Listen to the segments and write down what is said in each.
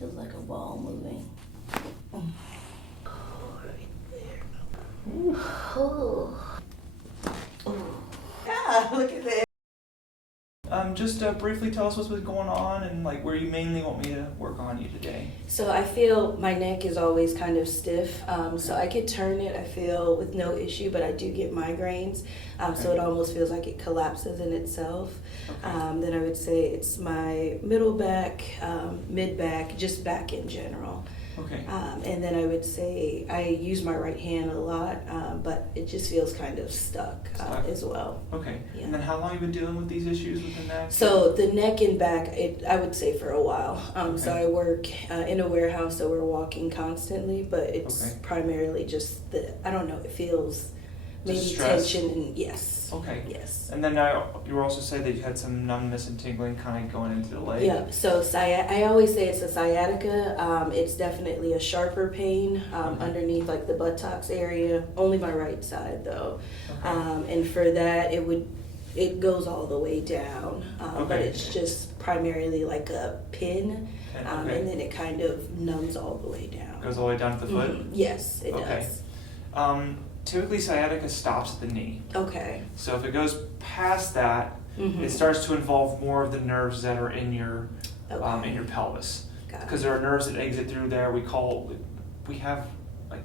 Feels like a ball moving. Oh, right there. Ooh. Oh. Oh. Yeah, look at that. Just briefly tell us what's been going on and like where you mainly want me to work on you today. So I feel my neck is always kind of stiff, so I could turn it, I feel, with no issue, but I do get migraines, so it almost feels like it collapses in itself. Okay. Then I would say it's my middle back, mid back, just back in general. Okay. And then I would say I use my right hand a lot, but it just feels kind of stuck. As well. Okay. Yeah. And then how long have you been dealing with these issues with the neck? So the neck and back, I would say for a while. So I work in a warehouse, so we're walking constantly, but it's primarily just I don't know, it feels maybe tension and yes. Okay. Yes. And then you were also saying that you had some numbness and tingling kind of going into the leg. Yeah. So I always say it's a sciatica. It's definitely a sharper pain underneath like the buttocks area. Only my right side though. And for that, it goes all the way down, but it's just primarily like a pin, and then it kind of numbs all the way down. Goes all the way down to the foot? Yes, it does. Typically sciatica stops at the knee. Okay. So if it goes past that, it starts to involve more of the nerves that are in your pelvis. Because there are nerves that exit through there. We have like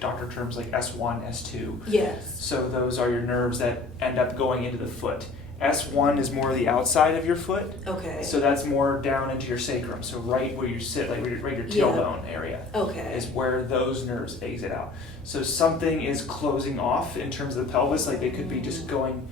doctor terms like S1, S2. Yes. So those are your nerves that end up going into the foot. S1 is more the outside of your foot. Okay. So that's more down into your sacrum. So right where you sit, like right your tailbone area. Okay. Is where those nerves exit out. So something is closing off in terms of the pelvis, like they could be just going,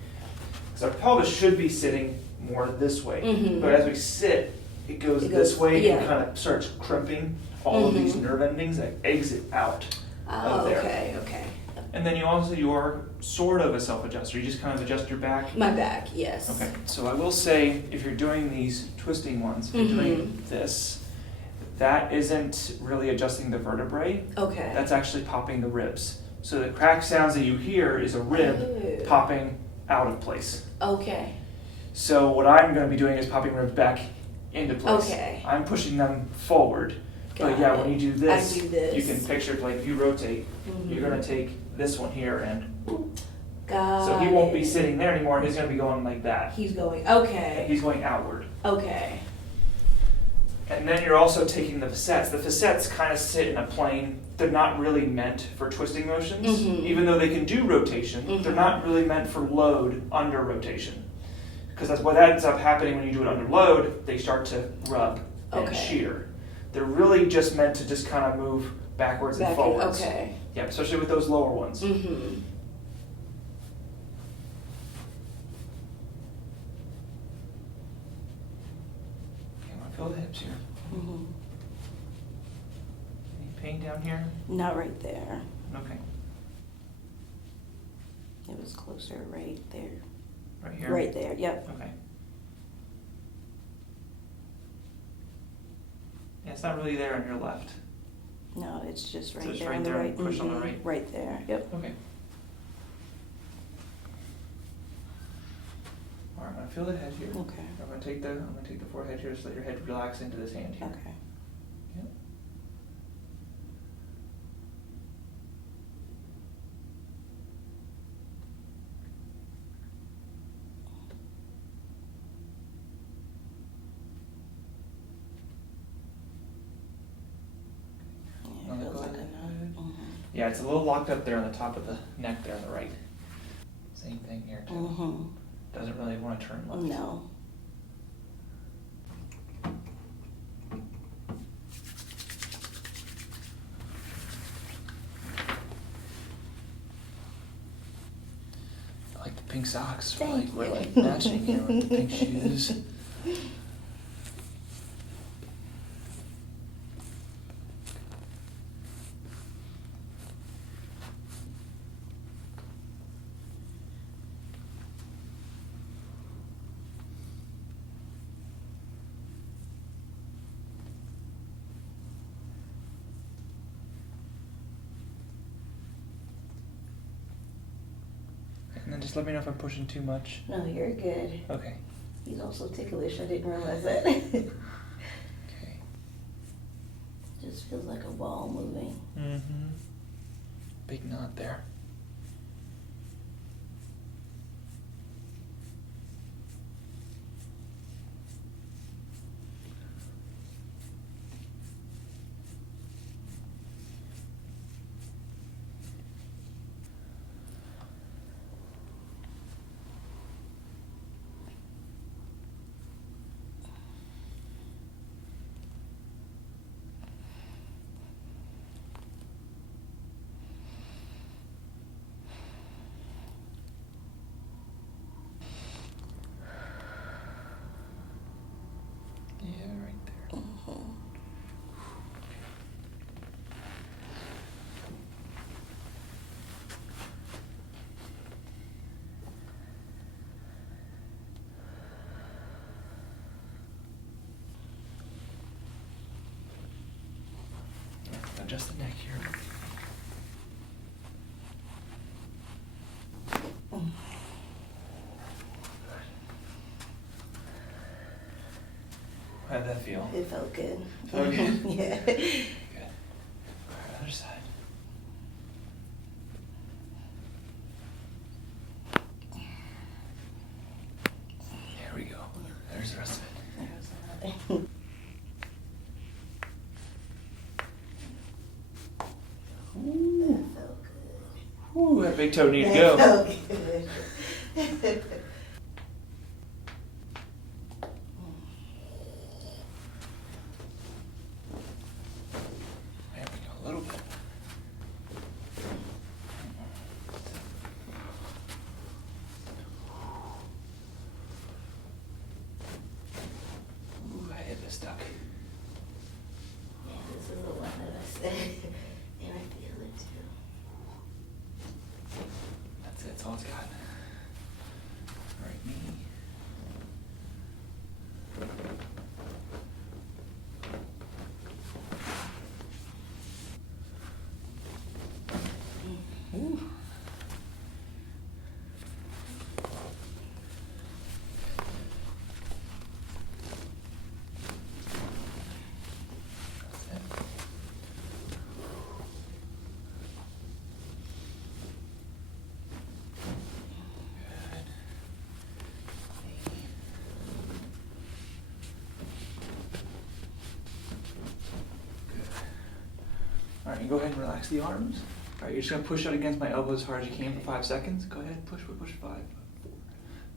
because our pelvis should be sitting more this way. But as we sit, it goes this way and kind of starts crimping all of these nerve endings that exit out of there. Okay. And then you are sort of a self-adjuster. You just kind of adjust your back. My back, yes. Okay. So I will say, if you're doing these twisting ones, if you're doing this, that isn't really adjusting the vertebrae. Okay. That's actually popping the ribs. So the crack sounds that you hear is a rib popping out of place. Okay. So what I'm going to be doing is popping ribs back into place. Okay. I'm pushing them forward. But yeah, when you do this, you can picture, like if you rotate, you're going to take this one here and so he won't be sitting there anymore. He's going to be going like that. He's going, okay. He's going outward. Okay. And then you're also taking the facets. The facets kind of sit in a plane. They're not really meant for twisting motions. Even though they can do rotation, they're not really meant for load under rotation. Because that's what ends up happening when you do it under load. They start to rub and shear. They're really just meant to just kind of move backwards and forwards. Okay. Yeah, especially with those lower ones. Mm-hmm. Okay, I want to feel the hips here. Mm-hmm. Any pain down here? Not right there. Okay. It was closer right there. Right here? Right there, yep. Okay. Yeah, it's not really there on your left. No, it's just right So it's there right on the there, right. push on the right? Right there, yep. Okay. All right, I'm gonna feel the head here. Okay. I'm gonna take the forehead here, just let your head relax into this hand here. Okay. Yep. Yeah, it feels like a knot. Yeah, it's a little locked up there on the top of the neck there on the right. Same thing here too. Doesn't really want to turn left. No. I like the pink socks. We're like matching here with the pink shoes. And then just let me know if I'm pushing too much. No, you're good. Okay. He's also ticklish. I didn't realize that. Okay. Just feels like a ball moving. Mm-hmm. Big knot there. Yeah, right there. Adjust the neck here. How'd that feel? It felt good. Felt good? Yeah. Good. All right, other side. There we go. There's the rest of it. There's another. That felt good. Ooh, that big toe needs to That go. felt good. There we go, a little bit. Ooh, my hip is stuck. Yeah, this is the one that I said, and I feel it too. That's it, that's all it's got. Right knee. Ooh. That's it. Good. Good. All right, you go ahead and relax the arms. All right, you're just gonna push out against my elbow as hard as you can for 5 seconds. Go ahead, push, push, push. 5, 4,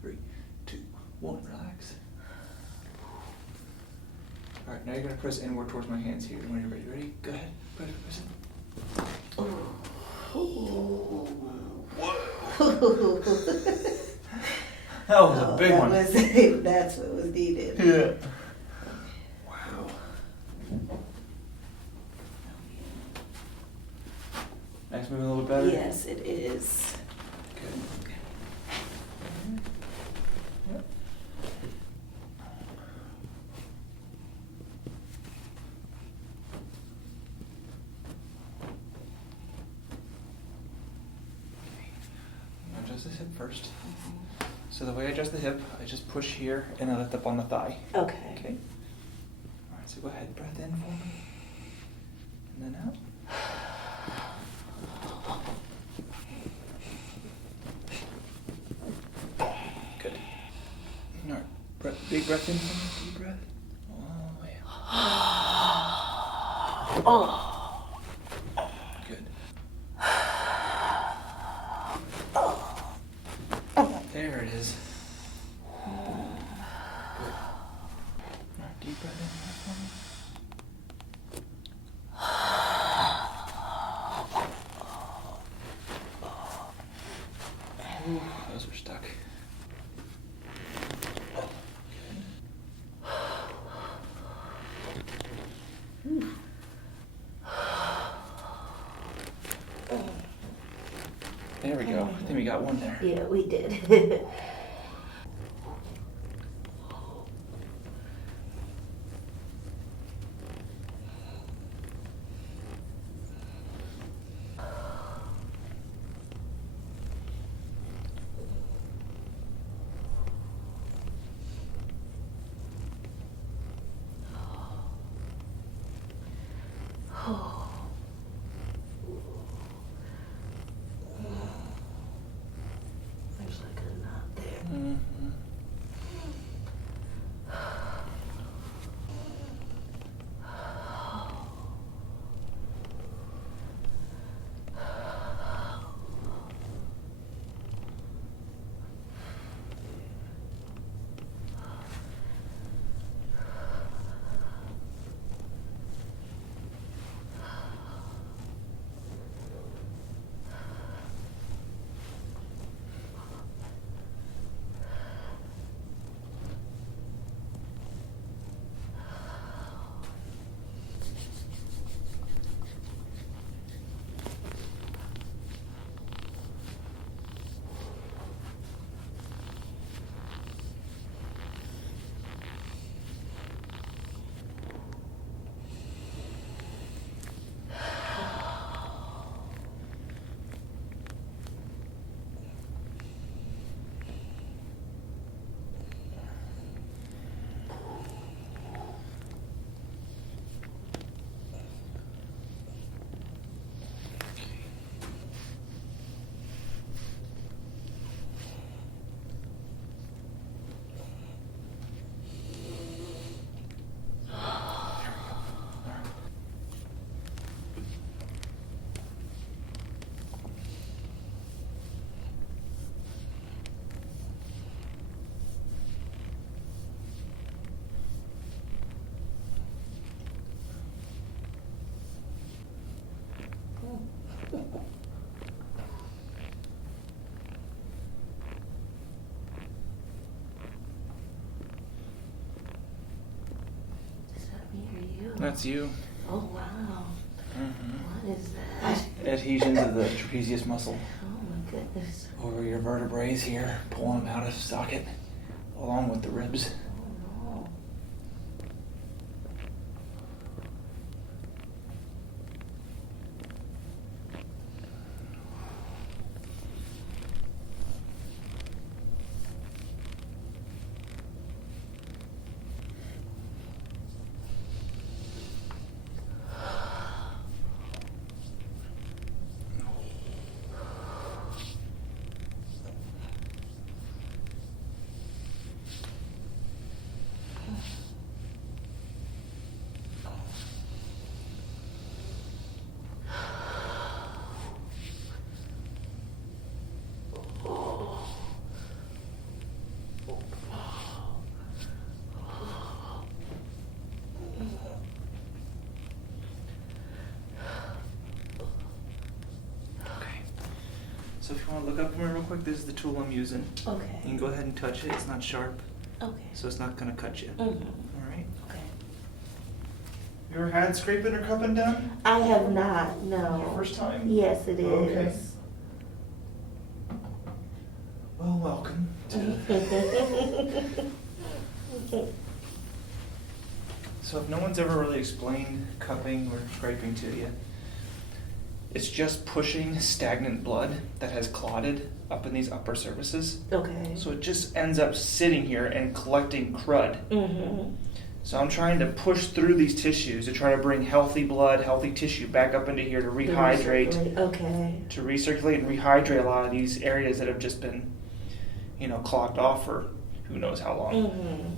3, 2, 1. Relax. All right, now you're gonna press inward towards my hands here. When you're ready, ready? Go ahead, press, press it. Ooh. Whoa. That was a big one. That's what was needed. Yeah. Wow. Next move a little bit better? Yes, it is. Good. Yep. Adjust the hip first. So the way I adjust the hip, I just push here and I lift up on the thigh. Okay. Okay. All right, so go ahead, breath in for me. And then out. Good. All right, big breath in for me, deep breath. All the way out. Oh. Good. There it is. Good. All right, deep breath in for me. Ooh, those are stuck. There we go. I think we got one there. Yeah, we did. There's like a knot there. Mhm. Is that me or you? That's you. Oh wow. Mm-hmm. What is that? Adhesions of the trapezius muscle Oh my goodness. over your vertebrae here, pulling them out of socket, along with the ribs. Oh no. So if you want to look up for me real quick, this is the tool I'm using. Okay. You can go ahead and touch it. It's not sharp, Okay. so it's not going to cut you. Mm-hmm. All right. Okay. You ever had scraping or cupping done? I have not, no. Your first time? Yes, it is. Okay. Well, welcome to. So if no one's ever really explained cupping or scraping to you, it's just pushing stagnant blood that has clotted up in these upper surfaces. Okay. So it just ends up sitting here and collecting crud. Mm-hmm. So I'm trying to push through these tissues to try to bring healthy blood, healthy tissue back up into here to rehydrate, Okay. to recirculate and rehydrate a lot of these areas that have just been, clogged off for who knows how long. Mm-hmm.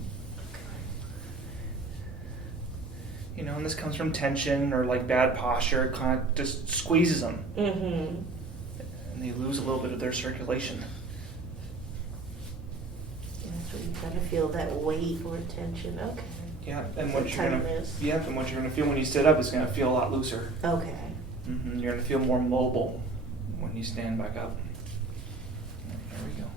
And this comes from tension or like bad posture. It kind of just squeezes them, Mm-hmm. and they lose a little bit of their circulation. That's where you kind of feel that weight or tension. Okay. Yeah, and So what you're gonna tightness. and what you're gonna feel when you sit up is gonna feel a lot looser. Okay. You're gonna feel more mobile when you stand back up. There we go.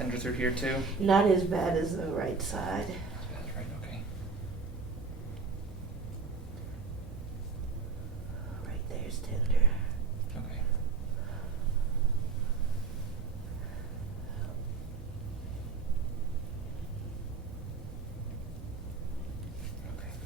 Tender through here too? Not as bad as the right side. That's right, okay. Right there's tender. Okay. Okay.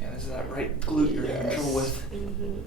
Yeah, this is that right glute you're having trouble with. Mm-hmm.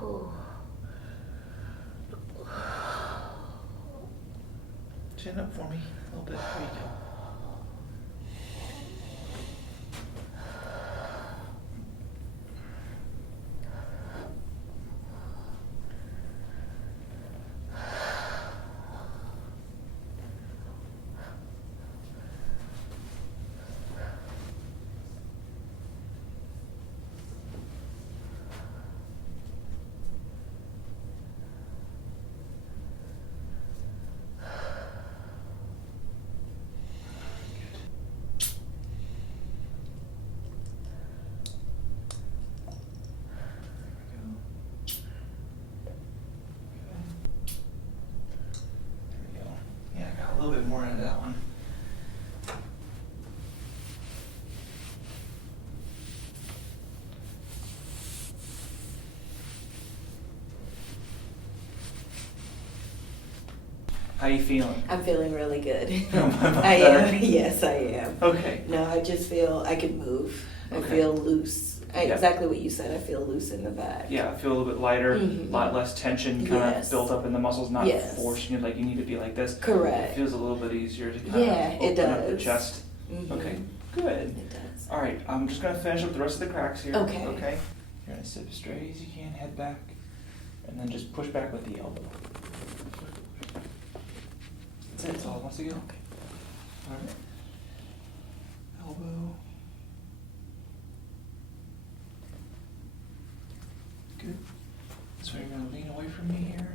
Oh. Chin up for me a little bit. There you go. A little bit more out of that one. How you feeling? I'm feeling really good. Feeling much I better? am. Yes, I am. Okay. No, I just feel I can move. I Okay. feel loose. Yeah. Exactly what you said. I feel loose in the back. Yeah, I feel a little bit lighter, a Mhm. lot less tension kind of Yes. built up in the muscles, not Yes. forcing you like you need to be like this. Correct. It feels a little bit easier to kind Yeah, of it open up the does. chest. Mhm. Okay, good. It does. All right, I'm just gonna finish up the rest of the cracks here. Okay. Okay. You're gonna sit as straight as you can, head back, and then just push back with the elbow. That's all it wants to go. Okay. All right. Elbow. Good. So you're gonna lean away from me here.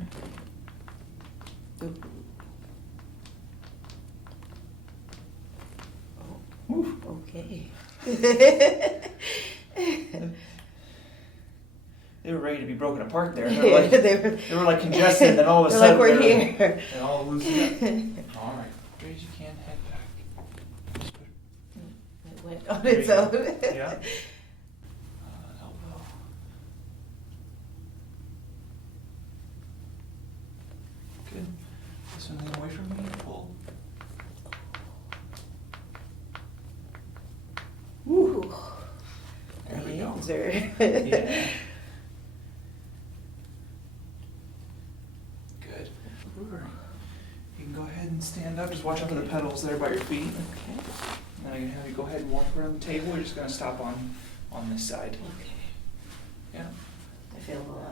Oof. Okay. They were ready to be broken apart there. They Yeah, were like, they were like congested, and then all of a they're sudden like, we're they're here. and all loosened up. All right, straight as you can, head back. Just put It went on There its you go. own. Yeah. Elbow. Good. This one lean away from me. Pull. Woo. Good. palms. Sure. Yeah. Good. All right. You can go ahead and stand up. Just watch out for the pedals there by your feet. Okay. Now I can have you go ahead and walk around the table. We're just going to stop on this side. Okay. Yeah. I feel a lot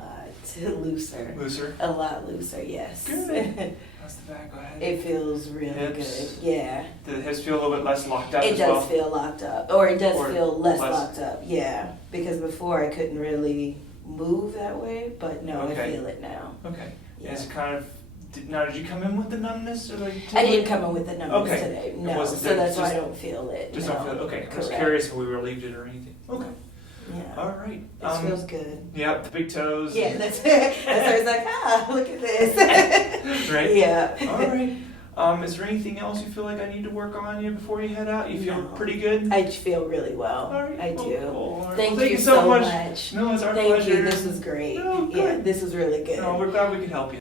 looser. Looser. A lot looser, yes. Good. How's the back? Go ahead. It feels really Hips. good. Yeah. Do the hips feel a little bit less locked up It as well? does feel locked up, or it does Or feel less less- locked up. Yeah, because before I couldn't really move that way, but no, Okay. I feel it now. Okay. Yeah. Is it kind of... Did you come in with the numbness? Or like I didn't come in with the numbers Okay. today. It No, wasn't so there, that's why I just- don't feel it. Just no. don't feel it. Okay. I was Correct. curious if we relieved it or anything. Okay. Yeah. All right. It feels good. Yep. The big toes. Yeah, that's it. That's why I was like, look at this. Right. Yeah. All right. Is there anything else you feel like I need to work on you before you head out? You feel No. pretty good? I feel really well. All right. I Cool, do. cool. All right. Thank Well, you so much. No, it's our Thank pleasure. you. This was great. No, Yeah, good. this was really good. No, we're glad we could help you.